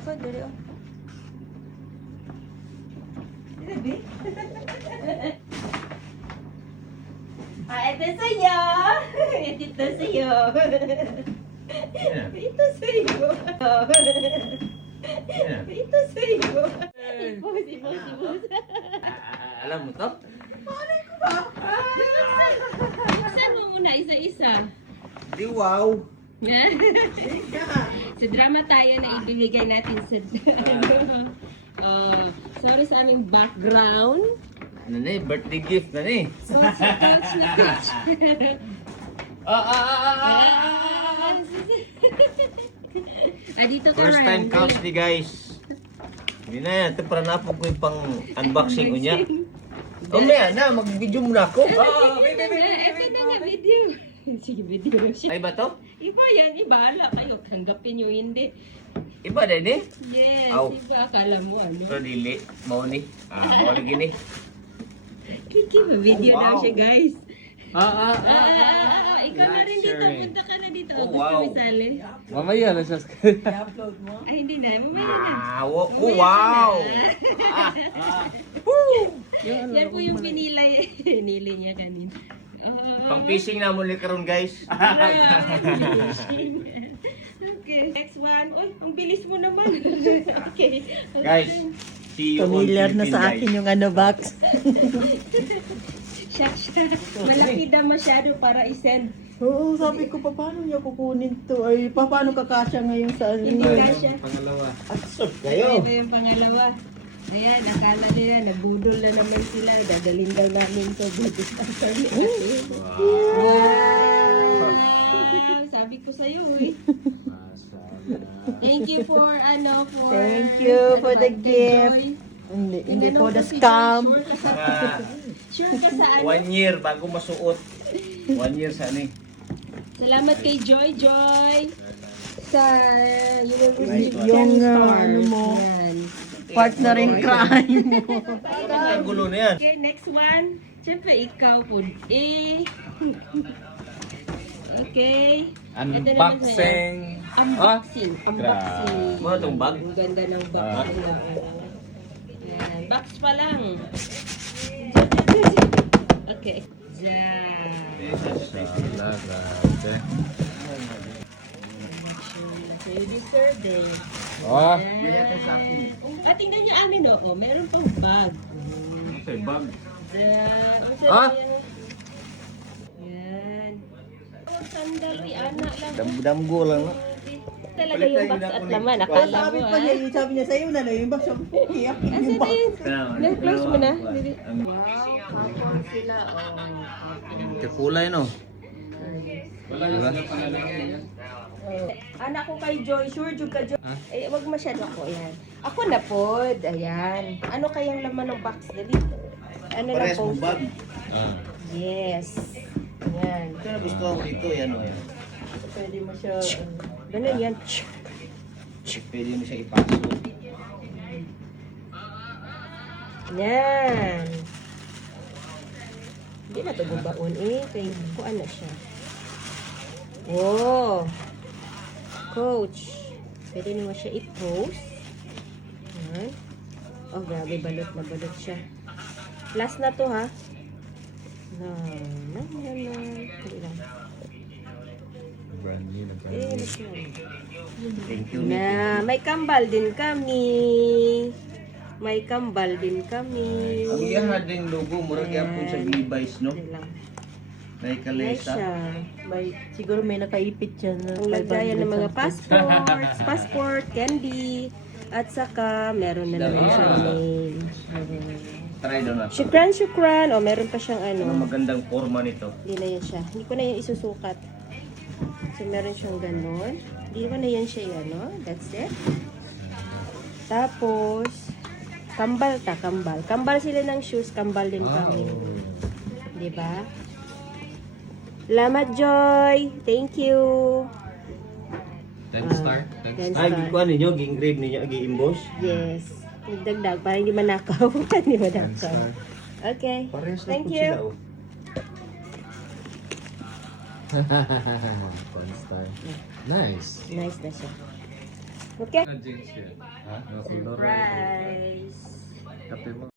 Ikaw, dali oh. Ito sa'yo! Ito sa'yo! Ito sa'yo! Ito sa'yo! Ibos. Alam mo to? Buksan mo muna isa-isa. Di wow. Sa drama tayo na ibibigay natin sa sorry sa aming background. Ano na eh, birthday gift na eh. So cute na pitch. Dito ka First time Ran. couch ni guys. Hindi na yan, ito para napog ko yung pang unboxing ko niya. O maya na, mag-video muna ako. Ito na nga video. Sige, video na siya. Ay ba to? Iba yan, iba. Ala kayo, tanggapin nyo hindi. Iba din eh. Yes, Aw. iba. Akala mo ano. Pero dili, mau ni. Mau lagi ni. Kiki, video Oh, wow. daw siya guys. Ikaw na Not rin dito. sharing. Punta ka na dito. Oh, Gusto wow. mo isali? Mamaya na siya. Ay, hindi na. Mamaya na. Oh, wow! Yan po yung pinili niya kanina. Pang fishing na muli karon guys. Okay. Next one. Uy, ang bilis mo naman. Okay. Guys, see you Familiar on na sa akin yung ano box. Siya. Malaki daw masyado para isend. Oo, sabi ko pa paano niya kukunin to? Ay, paano kakasya ngayon sa Hindi kasya. Pangalawa. Absorb kayo. Ito yung pangalawa. Ayan, akala nila, nabudol na naman sila. Dadalhin daw namin to. Wow! Sabi ko sa'yo eh. Thank you for Thank you for the gift. Joy. Hindi Tinanong po ko the si scam. Joy, Sure ka sa ano? 1 year bago masuot. 1 year sa ano eh. Salamat kay Joy sa University of Yung, Stars. ano mo, Yan. partner in crime mo. Ang gulo na yan. Okay, next one. Siyempre, ikaw po. Okay. Ito naman sa'yo. Unboxing. Unboxing. Ano itong bag? Ang ganda ng box. Yan. Box pa lang. Okay. Diyan. So you deserve it. Oh, At tingnan niyo amin oh. Meron pang bag. Okay, bag. Ah! Yan. Oh, sandal. Uy, anak lang. Damgo lang no. Talaga yung box at laman. Akala Sabi mo pa niya, ah. sabi niya sa'yo na yung box. Sabi ko, iyak Asa yung na box. yun? Na-close mo na? Ano? Wow, kapon sila. Oh. Kulay no. Anak ko kay Joy, sure jud ka Joy. Eh, wag masyado ako, yan. Ako na pod, ayan. Ano kayang laman ng box dali? Ano na Pares po? mo bag. Yes. Ayan. Ito na gusto ko dito yan o yan. Pwede mo siya. Ganun yan. Pwede mo siya ipasok. Yan. Hindi na ito bubaon eh. Kaya kuan na siya. Oh. Coach. Pwede naman siya i-post. Ayan. Oh, grabe. Balot na balot siya. Last na to ha. Na. Hindi lang. brand new na brand Eh, new. last na. Thank you. Na, may kambal din kami. May kambal din kami. Ang iyahan din logo, murag yapon sa Levi's no. Hindi lang. May Nice kalesa. siya. May, siguro may nakaipit dyan. Ang lagdayan ng mga passport, candy, at saka meron na naman siyang name. Try daw natin. Shukran. O, meron pa siyang Ano ano. magandang forma nito. Hindi na yan siya. Hindi ko na yan isusukat. So, meron siyang ganon. Hindi ko na yan siya yan, no? That's it. Tapos, kambal. Kambal sila ng shoes, kambal din kami. Diba? Salamat, Joy. Thank you. 10 star. 10 Ten Ay, star. kuan ninyo, gi-engrave ninyo, gi-emboss. Yes. Dagdag para hindi manakaw. Hindi manakaw. star. Okay. Parehas na Thank po you. sila oh. 10 star. Nice. Nice na siya. Okay? Jeans yan. Ha? Surprise! Kape mo.